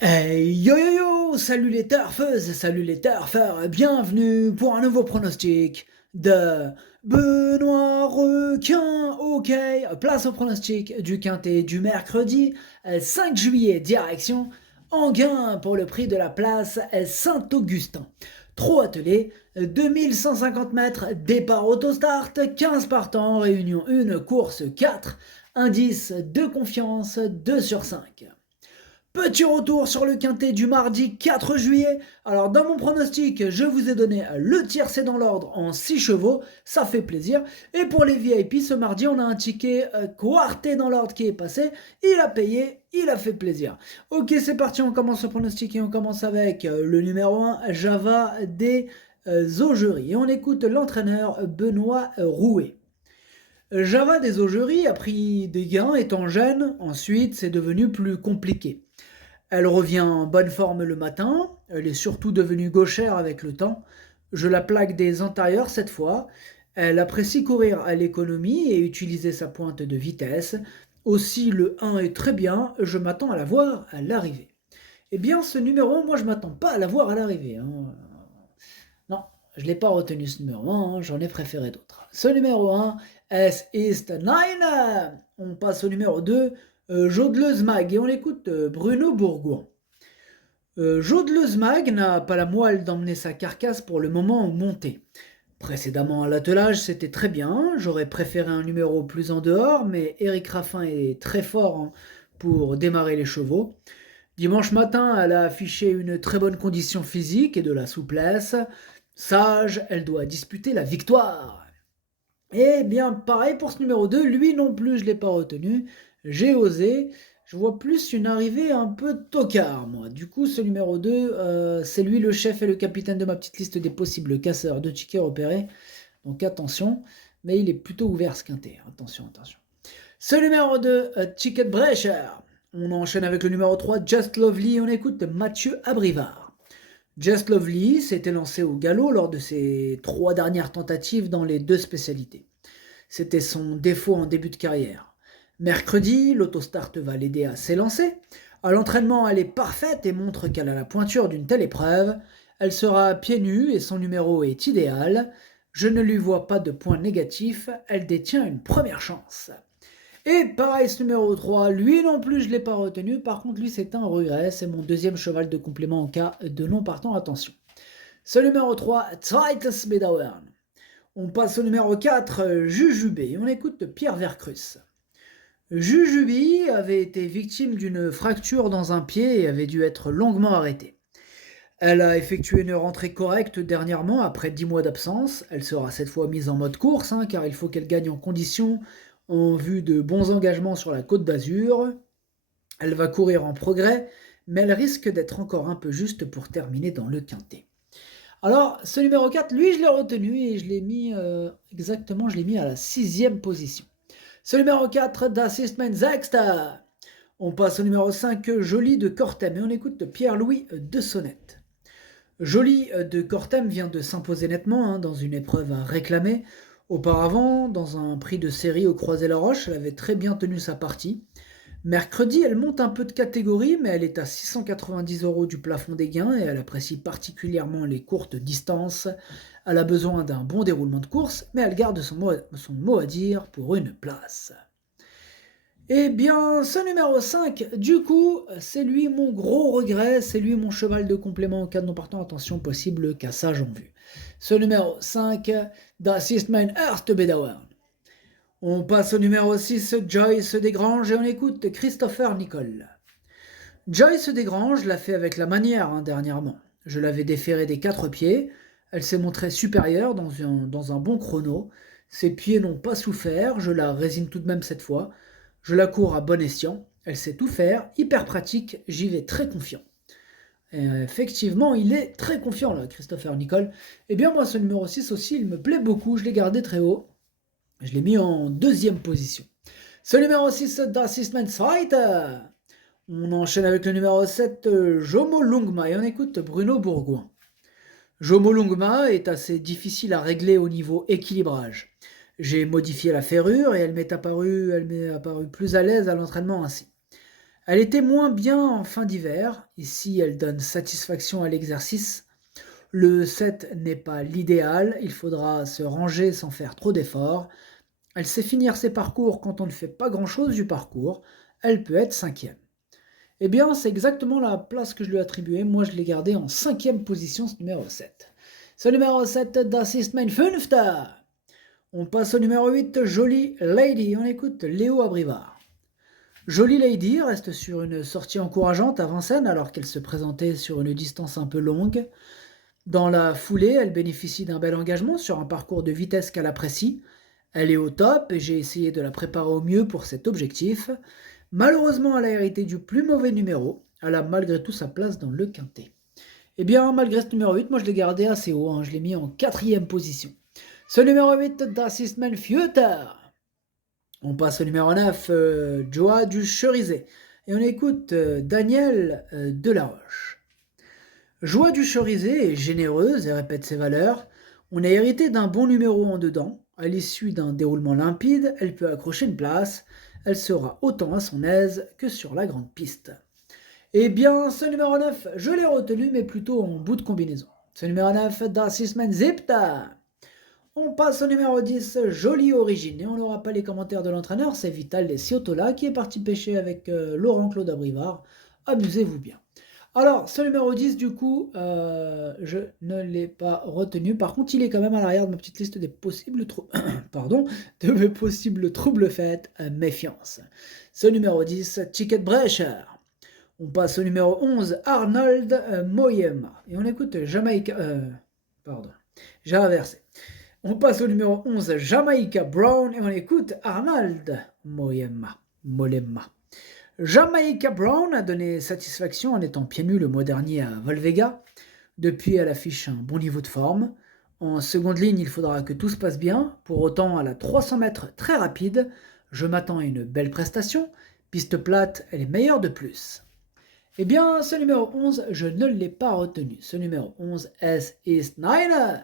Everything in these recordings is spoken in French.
Hey, yo yo yo, salut les turfeuses, salut les turfeurs, bienvenue pour un nouveau pronostic de Benoît Requin. Ok, place au pronostic du quintet du mercredi 5 juillet, direction Enghien pour le prix de la place Saint-Augustin. Trop attelé, 2150 mètres, départ autostart, 15 partants, réunion 1, course 4, indice de confiance 2 sur 5. Petit retour sur le quintet du mardi 4 juillet. Alors dans mon pronostic, je vous ai donné le tiercé dans l'ordre en 6 chevaux, ça fait plaisir. Et pour les VIP, ce mardi, on a un ticket quarté dans l'ordre qui est passé. Il a payé, il a fait plaisir. Ok, c'est parti, on commence le pronostic et on commence avec le numéro 1, Java des Augeries. Et on écoute l'entraîneur Benoît Rouet. Java des Augeries a pris des gains étant jeune, ensuite c'est devenu plus compliqué. Elle revient en bonne forme le matin, elle est surtout devenue gauchère avec le temps. Je la plaque des antérieurs cette fois. Elle apprécie courir à l'économie et utiliser sa pointe de vitesse. Aussi le 1 est très bien, je m'attends à la voir à l'arrivée. Eh bien ce numéro, moi je m'attends pas à la voir à l'arrivée, hein. Non, je ne l'ai pas retenu ce numéro 1, j'en ai préféré d'autres. Ce numéro 1, S East 9. On passe au numéro 2, Jodleuse Mag, et on écoute Bruno Bourgoin. Jodleuse Mag n'a pas la moelle d'emmener sa carcasse pour le moment en montée. Précédemment à l'attelage, c'était très bien, j'aurais préféré un numéro plus en dehors, mais Eric Raffin est très fort, hein, pour démarrer les chevaux. Dimanche matin, elle a affiché une très bonne condition physique et de la souplesse. Sage, elle doit disputer la victoire. Eh bien, pareil pour ce numéro 2, lui non plus, je ne l'ai pas retenu. J'ai osé. Je vois plus une arrivée un peu tocard, moi. Du coup, ce numéro 2, c'est lui le chef et le capitaine de ma petite liste des possibles casseurs de tickets repérés. Donc attention, mais il est plutôt ouvert ce quintet. Attention, attention. Ce numéro 2, Ticket Brecher. On enchaîne avec le numéro 3, Just Lovely. On écoute Mathieu Abrivard. Just Lovely s'était lancé au galop lors de ses 3 dernières tentatives dans les 2 spécialités. C'était son défaut en début de carrière. Mercredi, l'autostart va l'aider à s'élancer. À l'entraînement, elle est parfaite et montre qu'elle a la pointure d'une telle épreuve. Elle sera pieds nus et son numéro est idéal. Je ne lui vois pas de points négatifs, elle détient une première chance. Et pareil, ce numéro 3, lui non plus je ne l'ai pas retenu, par contre lui c'est un regret, c'est mon deuxième cheval de complément en cas de non partant, attention. Ce numéro 3, Zweites Bedauern. On passe au numéro 4, Jujubé, on écoute Pierre Vercruz. Jujubé avait été victime d'une fracture dans un pied et avait dû être longuement arrêtée. Elle a effectué une rentrée correcte dernièrement après 10 mois d'absence. Elle sera cette fois mise en mode course, hein, car il faut qu'elle gagne en condition en vue de bons engagements sur la Côte d'Azur. Elle va courir en progrès, mais elle risque d'être encore un peu juste pour terminer dans le quintet. Alors, ce numéro 4, lui, je l'ai retenu et je l'ai mis exactement, je l'ai mis à la 6e position. Ce numéro 4, d'Assistment Zexta. On passe au numéro 5, Jolie de Cortem, et on écoute Pierre-Louis de Sonnette. Jolie de Cortem vient de s'imposer nettement, hein, dans une épreuve à réclamer. Auparavant, dans un prix de série au Croisé-la-Roche, elle avait très bien tenu sa partie. Mercredi, elle monte un peu de catégorie, mais elle est à 690 € du plafond des gains et elle apprécie particulièrement les courtes distances. Elle a besoin d'un bon déroulement de course, mais elle garde son mot à dire pour une place. Eh bien, ce numéro 5, du coup, c'est lui mon gros regret, c'est lui mon cheval de complément en cas de non partant, attention, possible cassage en vue. Ce numéro 5, Das ist mein erster Bedauern. On passe au numéro 6, Joyce Desgranges, et on écoute Christopher Nicole. Joyce Desgranges l'a fait avec la manière, hein, dernièrement. Je l'avais déférée des 4 pieds, elle s'est montrée supérieure dans un bon chrono. Ses pieds n'ont pas souffert, je la résine tout de même cette fois. Je la cours à bon escient, elle sait tout faire, hyper pratique, j'y vais très confiant. Et effectivement, il est très confiant là, Christopher Nicole. Eh bien moi, ce numéro 6 aussi, il me plaît beaucoup, je l'ai gardé très haut. Je l'ai mis en 2e position. Ce numéro 6, d'Assistment Fighter. On enchaîne avec le numéro 7, Jomo Lungma, et on écoute Bruno Bourgoin. Jomo Lungma est assez difficile à régler au niveau équilibrage. J'ai modifié la ferrure et elle m'est apparue plus à l'aise à l'entraînement ainsi. Elle était moins bien en fin d'hiver. Ici, elle donne satisfaction à l'exercice. Le 7 n'est pas l'idéal, il faudra se ranger sans faire trop d'efforts. Elle sait finir ses parcours quand on ne fait pas grand-chose du parcours. Elle peut être cinquième. Eh bien, c'est exactement la place que je lui ai attribuée. Moi, je l'ai gardée en cinquième position, ce numéro 7. Ce numéro 7, Das ist mein Fünfter. On passe au numéro 8, Jolie Lady. On écoute Léo Abrivard. Jolie Lady reste sur une sortie encourageante à Vincennes alors qu'elle se présentait sur une distance un peu longue. Dans la foulée, elle bénéficie d'un bel engagement sur un parcours de vitesse qu'elle apprécie. Elle est au top et j'ai essayé de la préparer au mieux pour cet objectif. Malheureusement, elle a hérité du plus mauvais numéro. Elle a malgré tout sa place dans le quintet. Eh bien, malgré ce numéro 8, moi je l'ai gardé assez haut. Je l'ai mis en quatrième position. Ce numéro 8, Das ist mein Futur. On passe au numéro 9, Joa du Cherizet. Et on écoute Daniel Delaroche. Joie du Cherizet est généreuse et répète ses valeurs. On a hérité d'un bon numéro en dedans. À l'issue d'un déroulement limpide, elle peut accrocher une place. Elle sera autant à son aise que sur la grande piste. Eh bien, ce numéro 9, je l'ai retenu, mais plutôt en bout de combinaison. Ce numéro 9, Das ist mein Siebter. On passe au numéro 10, Jolie Origine. Et on n'aura pas les commentaires de l'entraîneur, c'est Vital Ciotola qui est parti pêcher avec Laurent-Claude Abrivard. Amusez-vous bien. Alors, ce numéro 10, du coup, je ne l'ai pas retenu. Par contre, il est quand même à l'arrière de ma petite liste des possibles de mes possibles troubles faits. Méfiance. Ce numéro 10, Ticket Brecher. On passe au numéro 11, Arnold Moyema. Et on écoute Jamaïca... j'ai inversé. On passe au numéro 11, Jamaica Brown. Et on écoute Arnold Moyema. Jamaica Brown a donné satisfaction en étant pieds nus le mois dernier à Volvega. Depuis, elle affiche un bon niveau de forme. En seconde ligne, il faudra que tout se passe bien. Pour autant, à la 300 mètres très rapide, je m'attends à une belle prestation. Piste plate, elle est meilleure de plus. Eh bien, ce numéro 11, je ne l'ai pas retenu. Ce numéro 11, S ist Niner.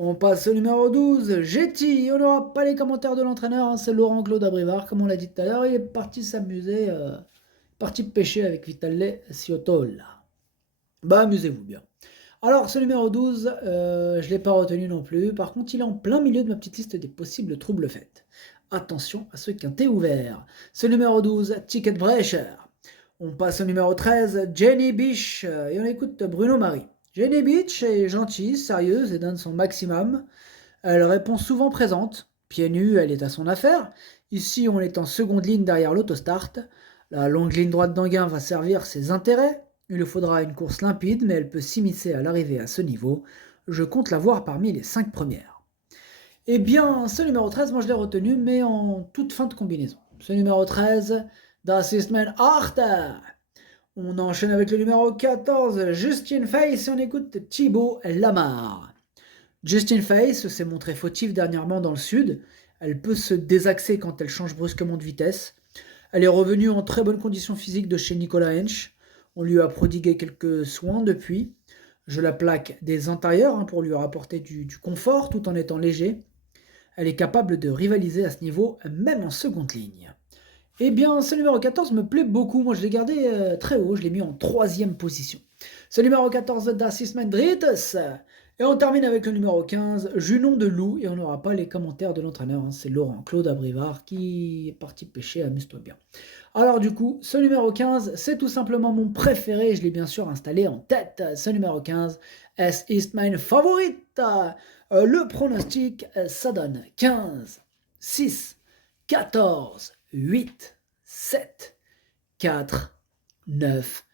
On passe au numéro 12, Getty. On n'aura pas les commentaires de l'entraîneur, c'est Laurent-Claude Abrivard, comme on l'a dit tout à l'heure. Il est parti s'amuser, parti pêcher avec Vitale Ciotola. Bah, amusez-vous bien. Alors, ce numéro 12, je ne l'ai pas retenu non plus. Par contre, il est en plein milieu de ma petite liste des possibles troubles faits. Attention à ce quintet ouvert. Ce numéro 12, Ticket Brecher. On passe au numéro 13, Jenny Biche. Et on écoute Bruno Marie. Jenny Beach est gentille, sérieuse et donne son maximum. Elle répond souvent présente. Pieds nus, elle est à son affaire. Ici, on est en seconde ligne derrière l'autostart. La longue ligne droite d'Anguin va servir ses intérêts. Il lui faudra une course limpide, mais elle peut s'immiscer à l'arrivée à ce niveau. Je compte la voir parmi les 5 premières. Eh bien, ce numéro 13, moi je l'ai retenu, mais en toute fin de combinaison. Ce numéro 13, Das ist mein Achter. On enchaîne avec le numéro 14, Justin Face, et on écoute Thibaut Lamar. Justin Face s'est montrée fautive dernièrement dans le sud. Elle peut se désaxer quand elle change brusquement de vitesse. Elle est revenue en très bonne condition physique de chez Nicolas Hensch. On lui a prodigué quelques soins depuis. Je la plaque des intérieurs pour lui rapporter du confort tout en étant léger. Elle est capable de rivaliser à ce niveau, même en seconde ligne. Eh bien, ce numéro 14 me plaît beaucoup. Moi, je l'ai gardé très haut. Je l'ai mis en 3e position. Ce numéro 14, Das ist mein Drittes. Et on termine avec le numéro 15, Junon de Loup. Et on n'aura pas les commentaires de l'entraîneur. C'est Laurent-Claude Abrivard qui est parti pêcher. Amuse-toi bien. Alors du coup, ce numéro 15, c'est tout simplement mon préféré. Je l'ai bien sûr installé en tête. Ce numéro 15, Es ist mein Favorit. Le pronostic, ça donne 15, 6, 14, 8, 7, 4, 9,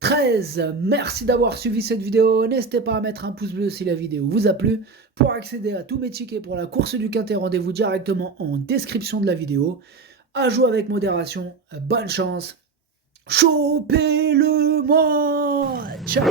13. Merci d'avoir suivi cette vidéo. N'hésitez pas à mettre un pouce bleu si la vidéo vous a plu. Pour accéder à tous mes tickets pour la course du quintet, rendez-vous directement en description de la vidéo. À jouer avec modération. Bonne chance. Chopez-le-moi. Ciao.